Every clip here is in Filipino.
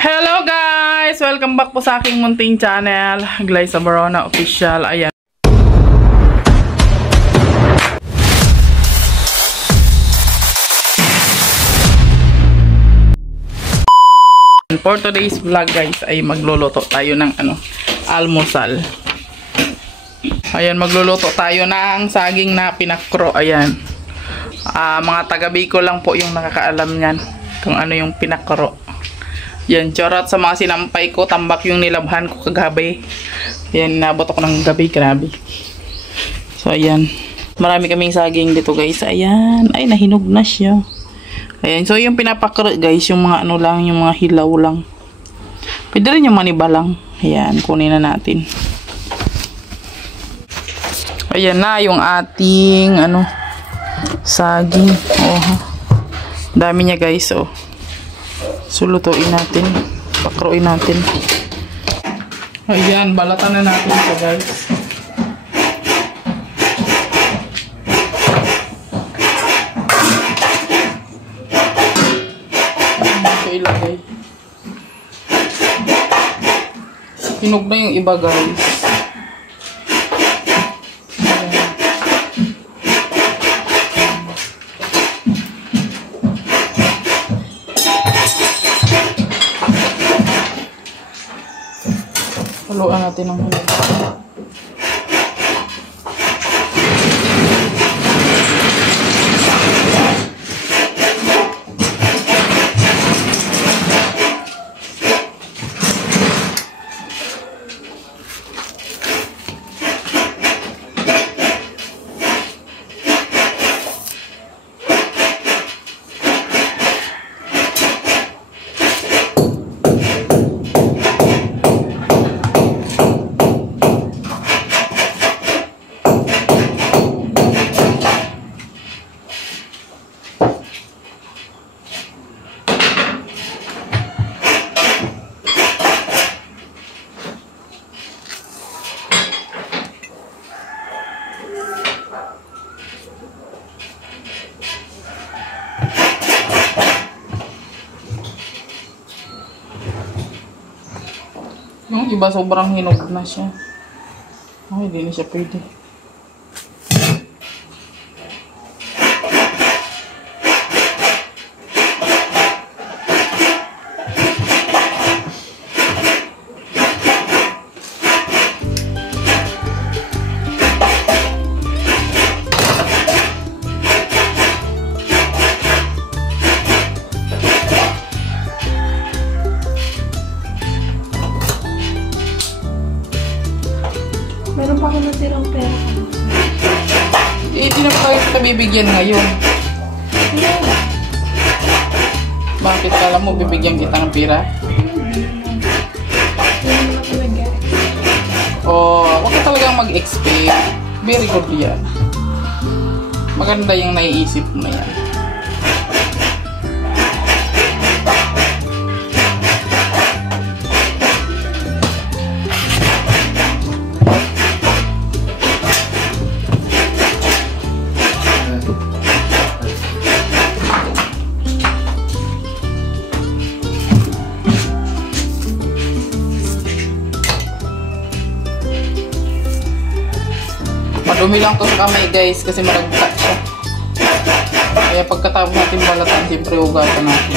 Hello guys! Welcome back po sa aking munting channel, Glyza Barona Official. Ayan. For today's vlog guys ay magluluto tayo ng almusal. Ayan, magluluto tayo ng saging na pinakro. Ayan. Mga taga Bicol lang po yung nakakaalam niyan kung ano yung pinakro. Yan, charot sa mga sinampay ko, tambak yung nilabhan ko kagabi. Yan, nabot ako ng gabi, grabe. So, ayan. Marami kaming saging dito, guys. Ayan. Ay, nahinog na siya. Ayan, so yung pinapakro, guys, yung mga lang, yung mga hilaw lang. Pwede rin yung maniba lang. Ayan, kunin na natin. Ayan na, yung ating, saging. Oh, dami niya, guys, oh. So, lutuin natin. Pakruin natin. Ayan, balatan na natin ito, guys. Ito ilagay. Hinog na yung iba, guys. Haluan natin ng halo. Yung iba sobrang hinog na siya. Ay, hindi na siya pwede. Meron pa ako natirang pera. Hindi na pa kita bibigyan ngayon. Bakit kala mo bibigyan kita ng pera? Huwag ka talagang mag-expect. Very good yan. Maganda yung naiisip mo na yan. Madumi lang to sa kamay, guys, kasi malagkat siya. Kaya pagkatapos natin balatan, siyempre hugasan natin.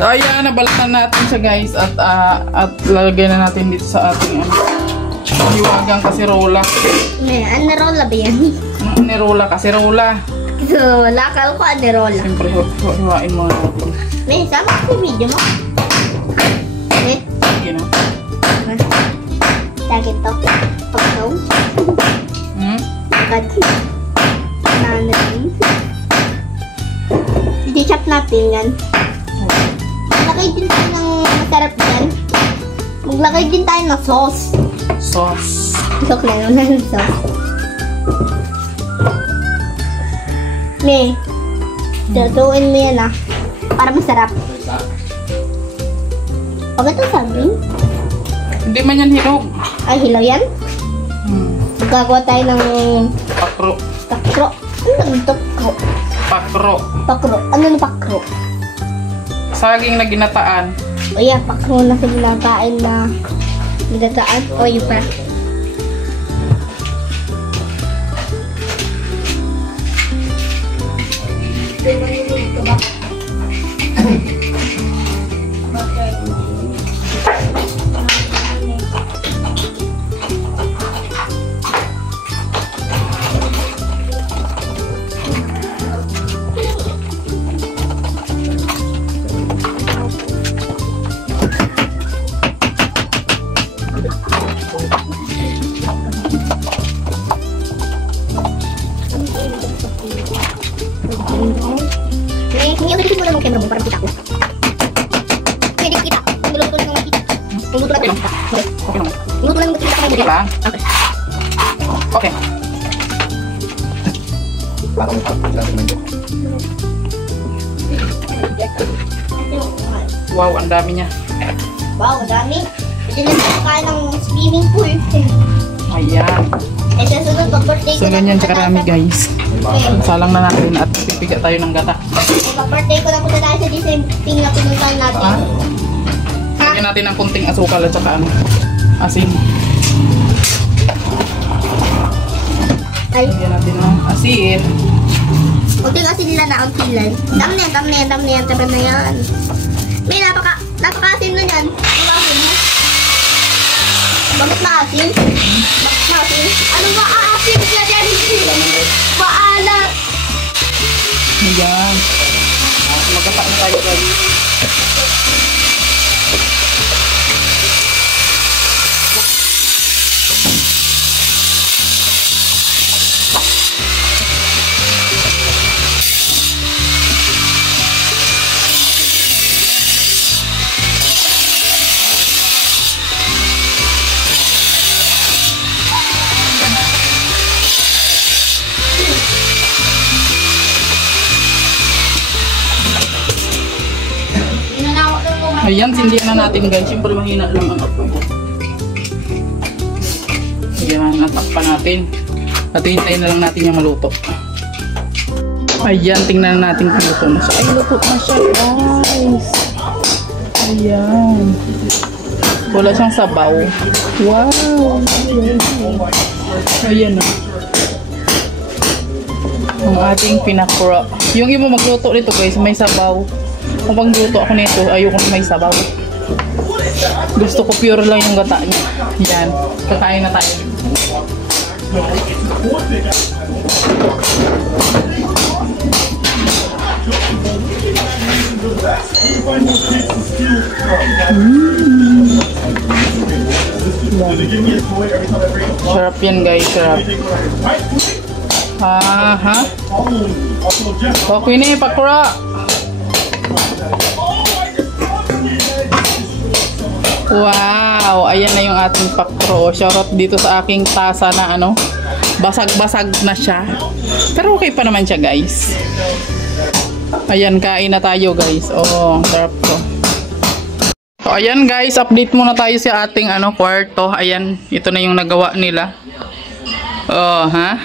So, ayan, nabalatan natin siya guys at lalagay na natin dito sa ating hiwagang kasirola. Anerola ba yan? Anerola, kasirola. So, lakal ko anerola. Siyempre, hiwain mo natin. May sama ko video mo. May? Sige na. Sakit to. Pagkaw. Agad. Nanin. I-chop natin yan. Maglagay din tayo ng masarap yan. Maglagay din tayo ng sauce. Sauce. Sok na naman ng sauce. May. Tutuin mo yan ah. Para masarap. Huwag ito saging. Hindi man yan hinog. Ay, hilaw yan? Gagawa tayo ng Pakro. pakro. Ano ito? Pakro. Pakro. Ano na pakro? Saging na ginataan. O yan, pakro na sa ginakain na ginataan. O yun pa. Hindi mo lang camera mo para kita ko. Hindi kita. Nuluto lang ng kita. Nuluto lang. Okay naman. Nuluto lang ng kita ko. Okay lang. Okay. Okay. Wow, ang dami niya. Wow, dami. Ito na tayo ng swimming pool. Ayan. Eh, sa sunod, pag-birthday ko So, ganyan siya karami guys. Okay. Salang na natin at pipiga tayo ng gata. Eh, pag-birthday ko na punta tayo sa Disney na pinuntahan natin. Ah? Ha? Lagyan natin ng kunting asukal at saka asin. Ay, Lagyan natin ng asin. kunting asin nila na ang pilan. Dam na yan, dam na yan, dam na yan, tabi na yan. May napaka-asin na yan. Ano asin mo? Bakit maasin? Bakit maasin? Ano ba aasin ka dyan? Maalat! Ayan. Magkata na tayo guys. Ayan, sindihan na natin guys. Siyempre mahina lang ang apoy. Ayan, natakpan natin. At hintayin na lang natin yung maluto. Ayan, tingnan natin kung luto na siya. Ay, luto na siya guys. Ayan. Wala siyang sabaw. Wow. Ayan na. Ang ating pinakura. Yung iba magluto nito guys, may sabaw. Kapag luto ako nito, ayoko na may sabaw. Gusto ko pure lang yung gata niya. Yan. Kakain na tayo. Sarap yan guys, sarap. Aha. Okay na yung pakura. Wow, ayan na yung ating pakro. Shoutout dito sa aking tasa na ano, basag-basag na siya. Pero okay pa naman siya guys. Ayan, kain na tayo guys. Oh, sarap to. So, ayan guys, update muna tayo sa ating ano, kwarto. Ayan, ito na yung nagawa nila. Oh, ha?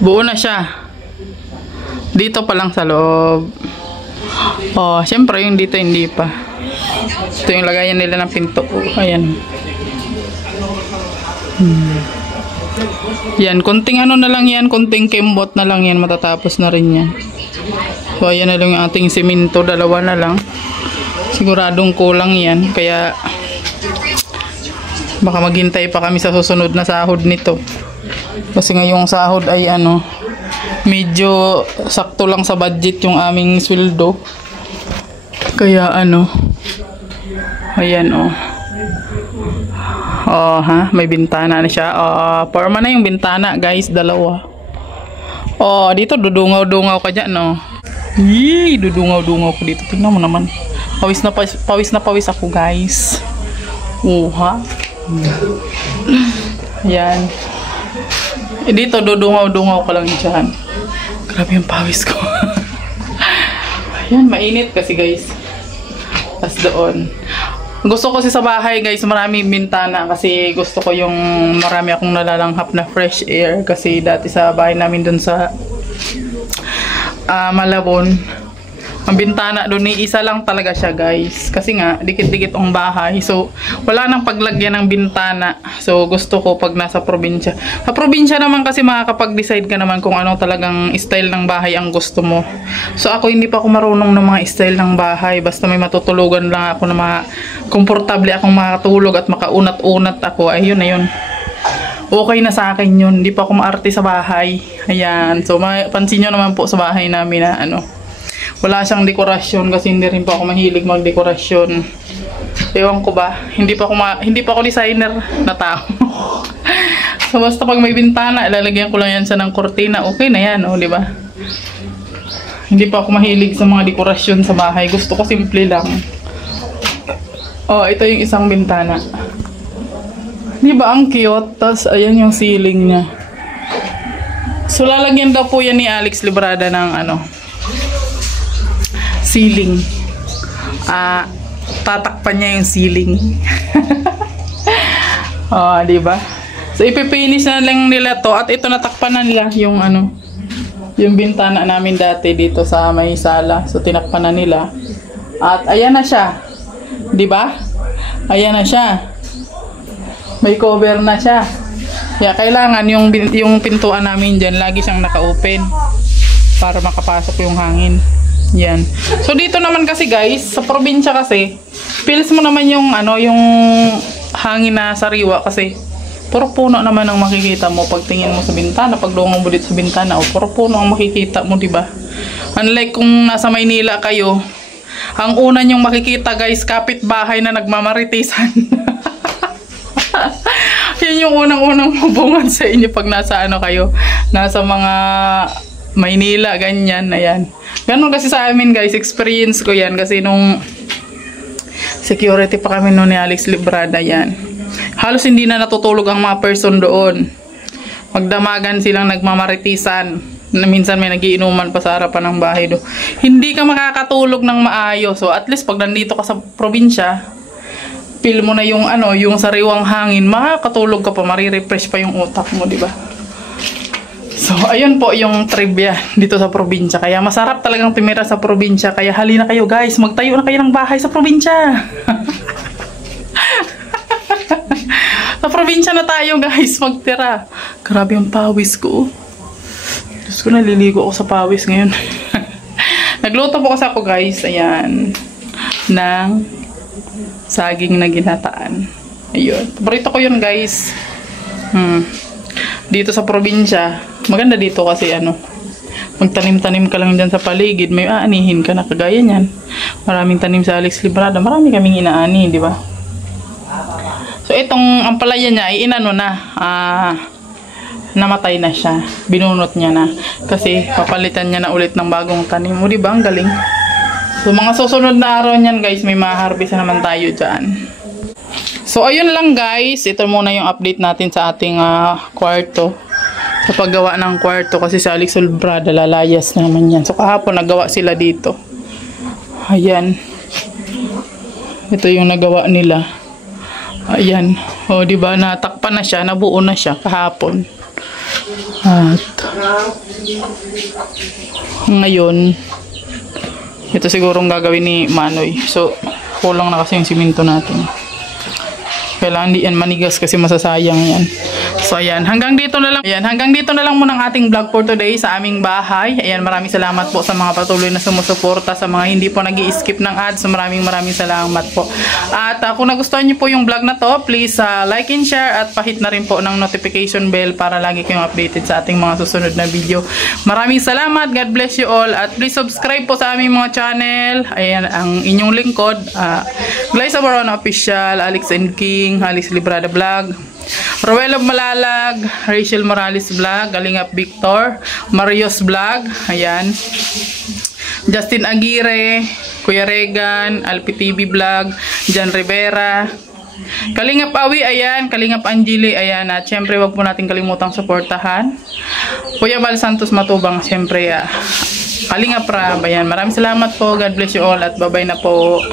Buo na siya. Dito pa lang sa loob. Oh, syempre yung dito hindi pa. Ito yung lagayan nila ng pinto. Ayan. Yan, konting ano na lang yan, konting kembot na lang yan, matatapos na rin yan. So, ayan na lang yung ating simento. Dalawa na lang. Siguradong kulang yan. Kaya, baka maghintay pa kami sa susunod na sahod nito. Kasi ngayong sahod ay ano, medyo sakto lang sa budget yung aming sweldo. Kaya ano, ayan oh. Oh ha, may bintana na siya. Forma na yung bintana guys, dalawa. Oh, dito dudungaw-dungaw ka dyan no. Yee, dudungaw-dungaw ko dito. Tingnan mo naman. Pawis na pawis ako guys. Ha? Ayan. Dito dudungaw-dungaw ka lang dyan. Grabe yung pawis ko. Ayan, mainit kasi guys. Tas doon. Gusto ko kasi sa bahay guys, marami bintana kasi gusto ko yung marami akong nalalanghap na fresh air kasi dati sa bahay namin dun sa Malabon, ang bintana doon isa lang talaga siya guys kasi nga dikit-dikit ang bahay, so wala nang paglagyan ng bintana. So gusto ko pag nasa probinsya, sa probinsya naman kasi makakapag-decide ka naman kung anong talagang style ng bahay ang gusto mo. So ako hindi pa ako marunong ng mga style ng bahay, basta may matutulugan lang ako na komportable akong makatulog at makaunat-unat ako, ayun na yun, okay na sa akin yun. Hindi pa ako maarte sa bahay. Ayan, so pansin nyo naman po sa bahay namin na ano, wala siyang dekorasyon kasi hindi rin pa ako mahilig magdekorasyon. Ewan ko ba, hindi pa ako designer na tao. So basta pag may bintana, ilalagyan ko lang yan sa ng kortina, okay na yan, oh, di ba? Hindi pa ako mahilig sa mga dekorasyon sa bahay. Gusto ko simple lang. Oh, ito yung isang bintana. Di ba ang cute? Tapos ayan yung ceiling niya. So lalagyan daw po yan ni Alex Librada ng ano, ceiling. Tatakpan niya yung ceiling. Oh, di ba? So ipipinish na lang nila to at ito natakpan na nila yung ano, yung bintana namin dati dito sa may sala. So tinakpan na nila. At ayan na siya. Di ba? Ayan na siya. May cover na siya. Kaya kailangan yung pintuan namin dyan, lagi siyang naka-open para makapasok yung hangin. Yan. So dito naman kasi guys, sa probinsya kasi, feels mo naman yung ano, yung hangin na sariwa kasi puro puno naman ang makikita mo pagtingin mo sa bintana, pagdungong mo dito sa bintana, puro puno ang makikita mo, di ba? Unlike kung nasa Maynila kayo, ang una nyong makikita guys, kapitbahay na nagmamaritisan. Yan yung unang-unang mabungad sa inyo pag nasa ano kayo, nasa mga Maynila, ganyan, ayan. Ganun kasi sa amin guys, experience ko yan kasi nung security pa kami noon ni Alex Librada, yan. Halos hindi na natutulog ang mga person doon. Magdamagan silang nagmamaritisan. Minsan may nagiinuman pa sa harapan ng bahay do. Hindi ka makakatulog ng maayos. So at least pag nandito ka sa probinsya, feel mo na yung ano, yung sariwang hangin, makakatulog ka pa, marirefresh pa yung utak mo, di ba? So ayun po yung trivia dito sa probinsya. Kaya masarap talagang tumira sa probinsya. Kaya halina kayo guys, magtayo na kayo ng bahay sa probinsya. Sa probinsya na tayo guys, magtira. Grabe ang pawis ko. Diyos ko, naliligo ako sa pawis ngayon. Nagluto po kasi ako guys, ayan, ng saging na ginataan. Ayun. Paborito ko yun guys. Dito sa probinsya, maganda dito kasi ano, magtanim-tanim ka lang dyan sa paligid, may aanihin ka na kagaya niyan. Maraming tanim sa Alex Librada, marami kaming inaani, di ba? So itong ampalaya niya ay inano na, namatay na siya. Binunot niya na kasi papalitan niya na ulit ng bagong tanim. O di ba, ang galing. So mga susunod na araw niyan guys, may ma-harvest na naman tayo dyan. So ayun lang guys, ito muna yung update natin sa ating kwarto. Sa paggawa ng kwarto kasi sa Alex Librada, lalayas na naman yan. So kahapon nagawa sila dito. Ayan. Ito yung nagawa nila. Ayan. O di ba, natakpan na siya, nabuo na siya kahapon. At ngayon, ito sigurong gagawin ni Manoy. So kulang na kasi yung simento natin. Kailangan di yan manigas kasi masasayang yan. So ayan, hanggang dito na lang. Ayan, hanggang dito na lang muna ang ating vlog for today sa aming bahay. Ayan, maraming salamat po sa mga patuloy na sumusuporta, sa mga hindi po nag-i-skip ng ads. So maraming salamat po. At kung nagustuhan niyo po yung vlog na to, please like and share at pahit na rin po ng notification bell para lagi kayong updated sa ating mga susunod na video. Maraming salamat. God bless you all. At please subscribe po sa aming mga channel. Ayan, ang inyong lingkod. Glyza Barona Official, Alex and King, Alex Librada Vlog, Rowell of Malalag, Rachel Morales Vlog, Galingap Victor, Marios Vlog, ayan, Justin Aguirre, Kuya Regan, Alpi TV Vlog, Jan Rivera, Kalingap Awi, ayan, Kalingap Angeli, ayan, at syempre wag po natin kalimutang suportahan Kuya Val Santos Matubang, syempre Kalingap Rab, ayan, maraming salamat po, God bless you all at bye bye na po.